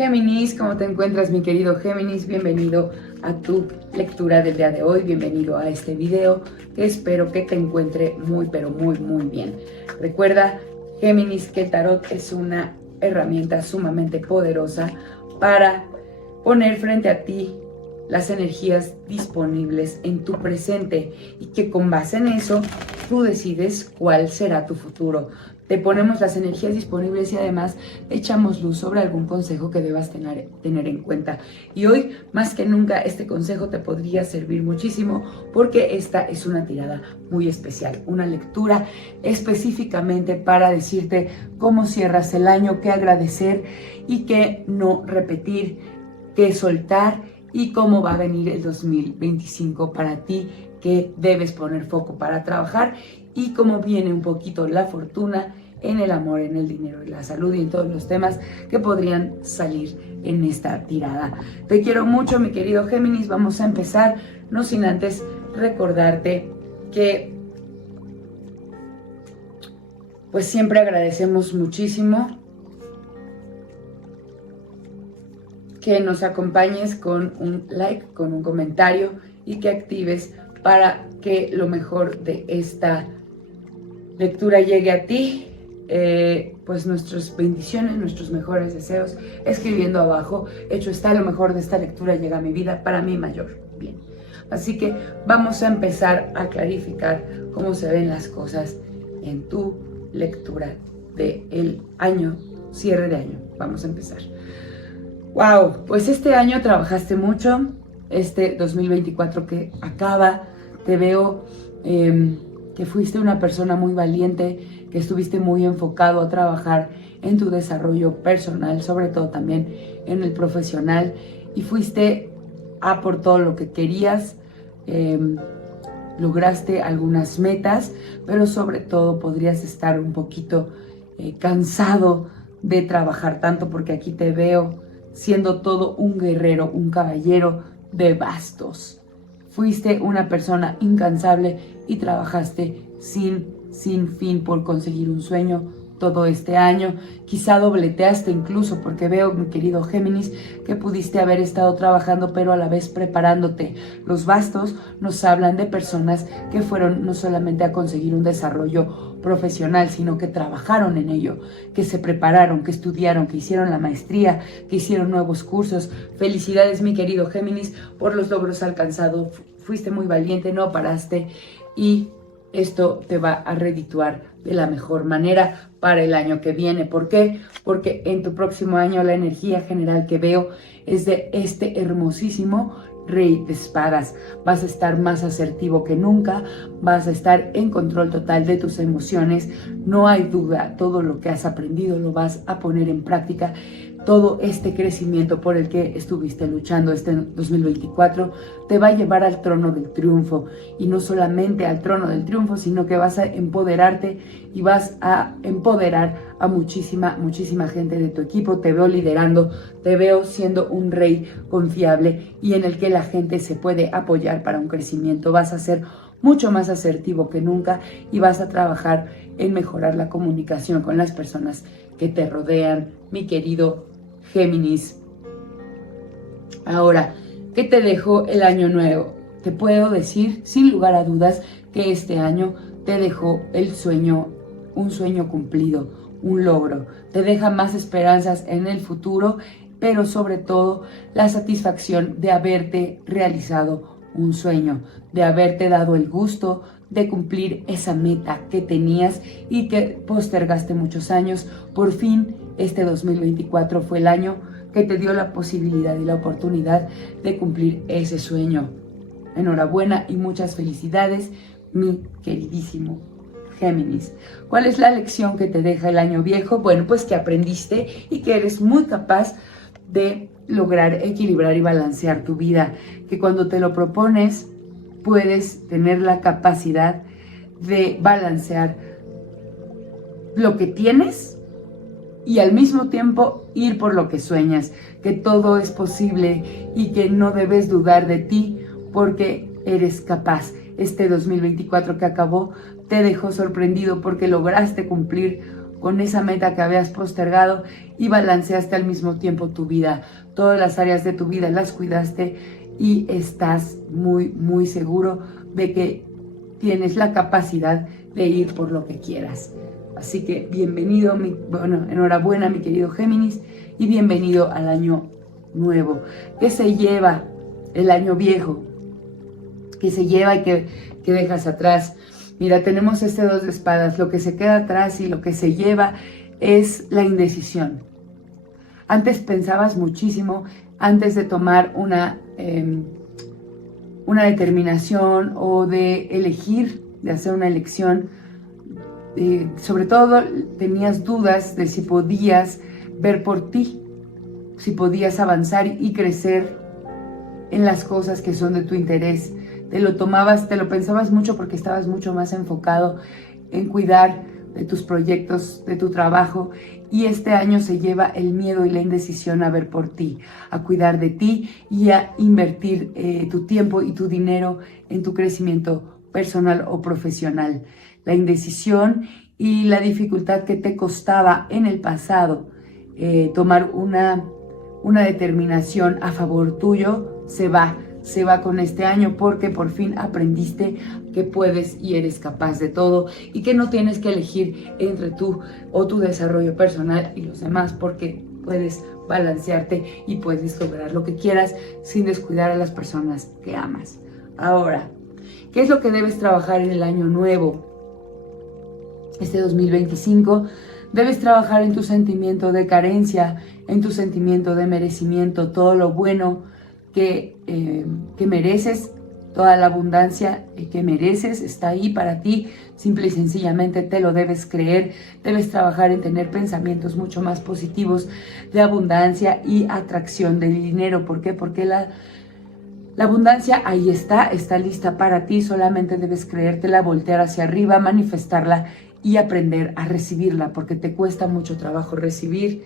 Géminis, ¿cómo te encuentras, mi querido Géminis? Bienvenido a tu lectura del día de hoy, bienvenido a este video que espero que te encuentre muy, pero muy, muy bien. Recuerda, Géminis, que el tarot es una herramienta sumamente poderosa para poner frente a ti las energías disponibles en tu presente y que con base en eso tú decides cuál será tu futuro. Te ponemos las energías disponibles y además echamos luz sobre algún consejo que debas tener en cuenta. Y hoy, más que nunca, este consejo te podría servir muchísimo porque esta es una tirada muy especial, una lectura específicamente para decirte cómo cierras el año, qué agradecer y qué no repetir, qué soltar y cómo va a venir el 2025 para ti, que debes poner foco para trabajar y cómo viene un poquito la fortuna en el amor, en el dinero, en la salud y en todos los temas que podrían salir en esta tirada. Te quiero mucho, mi querido Géminis. Vamos a empezar, no sin antes recordarte que pues siempre agradecemos muchísimo que nos acompañes con un like, con un comentario y que actives para que lo mejor de esta lectura llegue a ti. Pues nuestras bendiciones, nuestros mejores deseos, escribiendo abajo, hecho está, lo mejor de esta lectura llega a mi vida, para mí mayor bien. Así que vamos a empezar a clarificar cómo se ven las cosas en tu lectura del año, cierre de año. Vamos a empezar. Wow, pues este año trabajaste mucho, este 2024 que acaba, te veo que fuiste una persona muy valiente, que estuviste muy enfocado a trabajar en tu desarrollo personal, sobre todo también en el profesional, y fuiste a por todo lo que querías, lograste algunas metas, pero sobre todo podrías estar un poquito cansado de trabajar tanto, porque aquí te veo siendo todo un guerrero, un caballero de bastos. Fuiste una persona incansable y trabajaste sin fin por conseguir un sueño todo este año. Quizá dobleteaste incluso, porque veo, mi querido Géminis, que pudiste haber estado trabajando pero a la vez preparándote. Los bastos nos hablan de personas que fueron no solamente a conseguir un desarrollo profesional, sino que trabajaron en ello, que se prepararon, que estudiaron, que hicieron la maestría, que hicieron nuevos cursos. Felicidades, mi querido Géminis, por los logros alcanzados. Fuiste muy valiente, no paraste y esto te va a redituar de la mejor manera para el año que viene. ¿Por qué? Porque en tu próximo año la energía general que veo es de este hermosísimo Rey de Espadas. Vas a estar más asertivo que nunca, vas a estar en control total de tus emociones. No hay duda, todo lo que has aprendido lo vas a poner en práctica. Todo este crecimiento por el que estuviste luchando este 2024 te va a llevar al trono del triunfo, y no solamente al trono del triunfo, sino que vas a empoderarte y vas a empoderar a muchísima gente de tu equipo. Te veo liderando, te veo siendo un rey confiable y en el que la gente se puede apoyar para un crecimiento. Vas a ser mucho más asertivo que nunca y vas a trabajar en mejorar la comunicación con las personas que te rodean, mi querido Géminis. Ahora, ¿qué te dejó el año nuevo? Te puedo decir sin lugar a dudas que este año te dejó el sueño, un sueño cumplido, un logro. Te deja más esperanzas en el futuro, pero sobre todo la satisfacción de haberte realizado un sueño, de haberte dado el gusto de cumplir esa meta que tenías y que postergaste muchos años. Por fin, este 2024 fue el año que te dio la posibilidad y la oportunidad de cumplir ese sueño. Enhorabuena y muchas felicidades, mi queridísimo Géminis. ¿Cuál es la lección que te deja el año viejo? Bueno, pues que aprendiste y que eres muy capaz de lograr equilibrar y balancear tu vida, que cuando te lo propones puedes tener la capacidad de balancear lo que tienes y al mismo tiempo ir por lo que sueñas, que todo es posible y que no debes dudar de ti porque eres capaz. Este 2024 que acabó te dejó sorprendido porque lograste cumplir con esa meta que habías postergado y balanceaste al mismo tiempo tu vida. Todas las áreas de tu vida las cuidaste y estás muy seguro de que tienes la capacidad de ir por lo que quieras. Así que bienvenido, enhorabuena mi querido Géminis y bienvenido al año nuevo. ¿Qué se lleva el año viejo? ¿Qué se lleva y qué dejas atrás? Mira, tenemos este 2 de espadas. Lo que se queda atrás y lo que se lleva es la indecisión. Antes pensabas muchísimo antes de tomar una determinación o de elegir, de hacer una elección. Sobre todo tenías dudas de si podías ver por ti, si podías avanzar y crecer en las cosas que son de tu interés. Te lo pensabas mucho porque estabas mucho más enfocado en cuidar de tus proyectos, de tu trabajo, y este año se lleva el miedo y la indecisión a ver por ti, a cuidar de ti y a invertir tu tiempo y tu dinero en tu crecimiento personal o profesional. La indecisión y la dificultad que te costaba en el pasado tomar una determinación a favor tuyo se va con este año, porque por fin aprendiste que puedes y eres capaz de todo y que no tienes que elegir entre tú o tu desarrollo personal y los demás, porque puedes balancearte y puedes lograr lo que quieras sin descuidar a las personas que amas. Ahora, ¿qué es lo que debes trabajar en el año nuevo? Este 2025 debes trabajar en tu sentimiento de carencia, en tu sentimiento de merecimiento, todo lo bueno que mereces, toda la abundancia que mereces está ahí para ti. Simple y sencillamente te lo debes creer. Debes trabajar en tener pensamientos mucho más positivos de abundancia y atracción del dinero. ¿Por qué? Porque la abundancia ahí está lista para ti. Solamente debes creértela, voltear hacia arriba, manifestarla y aprender a recibirla, porque te cuesta mucho trabajo recibir.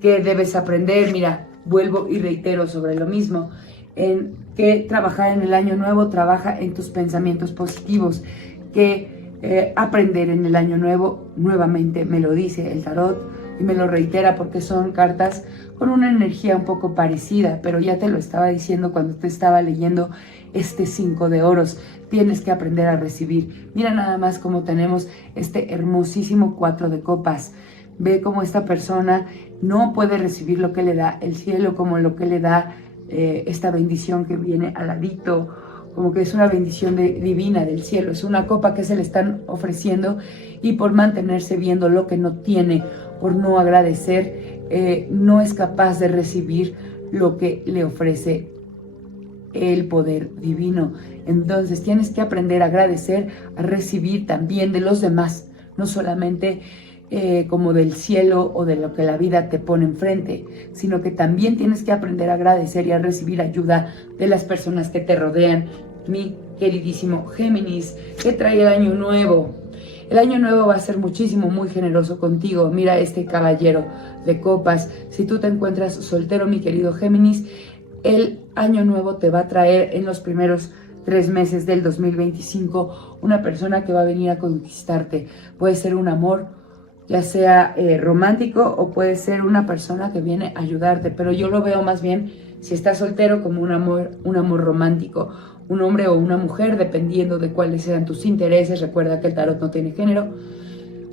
¿Qué debes aprender? Mira, vuelvo y reitero sobre lo mismo. En que trabajar en el año nuevo, trabaja en tus pensamientos positivos. Que aprender en el año nuevo, nuevamente me lo dice el tarot y me lo reitera porque son cartas con una energía un poco parecida, pero ya te lo estaba diciendo cuando te estaba leyendo este 5 de oros. Tienes que aprender a recibir. Mira nada más cómo tenemos este hermosísimo 4 de copas. Ve cómo esta persona no puede recibir lo que le da el cielo, como lo que le da esta bendición que viene al ladito, como que es una bendición divina del cielo. Es una copa que se le están ofreciendo y por mantenerse viendo lo que no tiene, por no agradecer, no es capaz de recibir lo que le ofrece el poder divino. Entonces tienes que aprender a agradecer, a recibir también de los demás, no solamente como del cielo o de lo que la vida te pone enfrente, sino que también tienes que aprender a agradecer y a recibir ayuda de las personas que te rodean. Mi queridísimo Géminis, ¿qué trae el año nuevo? El año nuevo va a ser muy generoso contigo. Mira este caballero de copas. Si tú te encuentras soltero, mi querido Géminis, el año nuevo te va a traer en los primeros 3 meses del 2025 una persona que va a venir a conquistarte. Puede ser un amor, ya sea romántico, o puede ser una persona que viene a ayudarte, pero yo lo veo más bien, si estás soltero, como un amor romántico, un hombre o una mujer, dependiendo de cuáles sean tus intereses. Recuerda que el tarot no tiene género.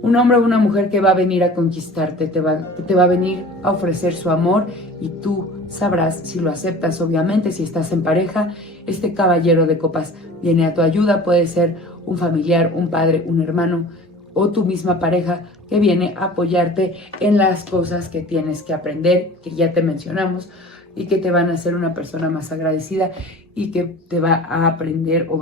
Un hombre o una mujer que va a venir a conquistarte, te va a venir a ofrecer su amor y tú sabrás si lo aceptas. Obviamente, si estás en pareja, este caballero de copas viene a tu ayuda. Puede ser un familiar, un padre, un hermano o tu misma pareja que viene a apoyarte en las cosas que tienes que aprender, que ya te mencionamos, y que te van a hacer una persona más agradecida y que te va a aprender o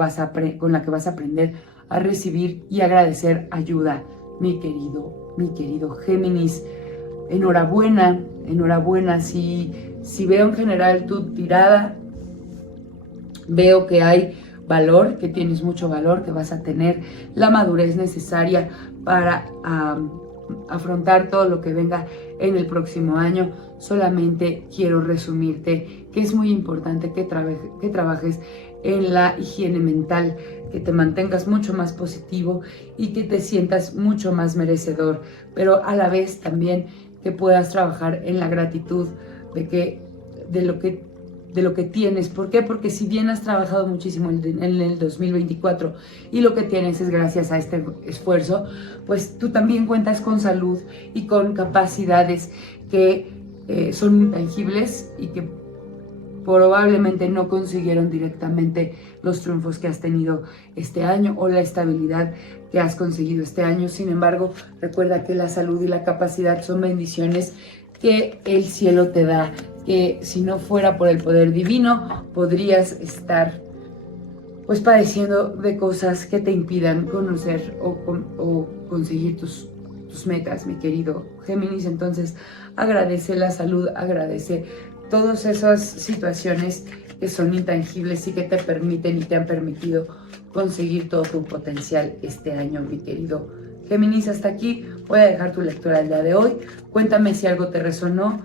con la que vas a aprender a recibir y agradecer ayuda. Mi querido Géminis, enhorabuena. Si veo en general tu tirada, veo que hay valor, que tienes mucho valor, que vas a tener la madurez necesaria para afrontar todo lo que venga en el próximo año. Solamente quiero resumirte que es muy importante que trabajes en la higiene mental, que te mantengas mucho más positivo y que te sientas mucho más merecedor, pero a la vez también que puedas trabajar en la gratitud de lo que tienes. ¿Por qué? Porque si bien has trabajado muchísimo en el 2024 y lo que tienes es gracias a este esfuerzo, pues tú también cuentas con salud y con capacidades que son intangibles y que probablemente no consiguieron directamente los triunfos que has tenido este año o la estabilidad que has conseguido este año. Sin embargo, recuerda que la salud y la capacidad son bendiciones que el cielo te da, que si no fuera por el poder divino, podrías estar pues padeciendo de cosas que te impidan conocer o conseguir tus metas, mi querido Géminis. Entonces, agradece la salud, agradece todas esas situaciones que son intangibles y que te permiten y te han permitido conseguir todo tu potencial este año, mi querido Géminis. Hasta aquí voy a dejar tu lectura del día de hoy. Cuéntame si algo te resonó.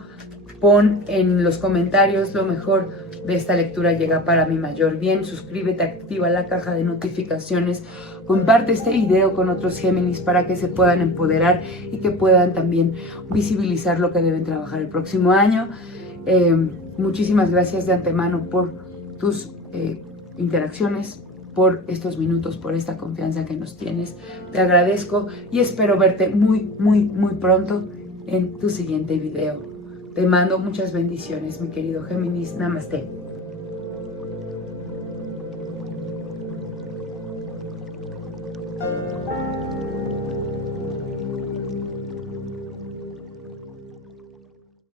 Pon en los comentarios lo mejor de esta lectura llega para mi mayor bien. Suscríbete, activa la caja de notificaciones, comparte este video con otros Géminis para que se puedan empoderar y que puedan también visibilizar lo que deben trabajar el próximo año. Muchísimas gracias de antemano por tus interacciones, por estos minutos, por esta confianza que nos tienes. Te agradezco y espero verte muy, muy, muy pronto en tu siguiente video. Te mando muchas bendiciones, mi querido Géminis. Namaste.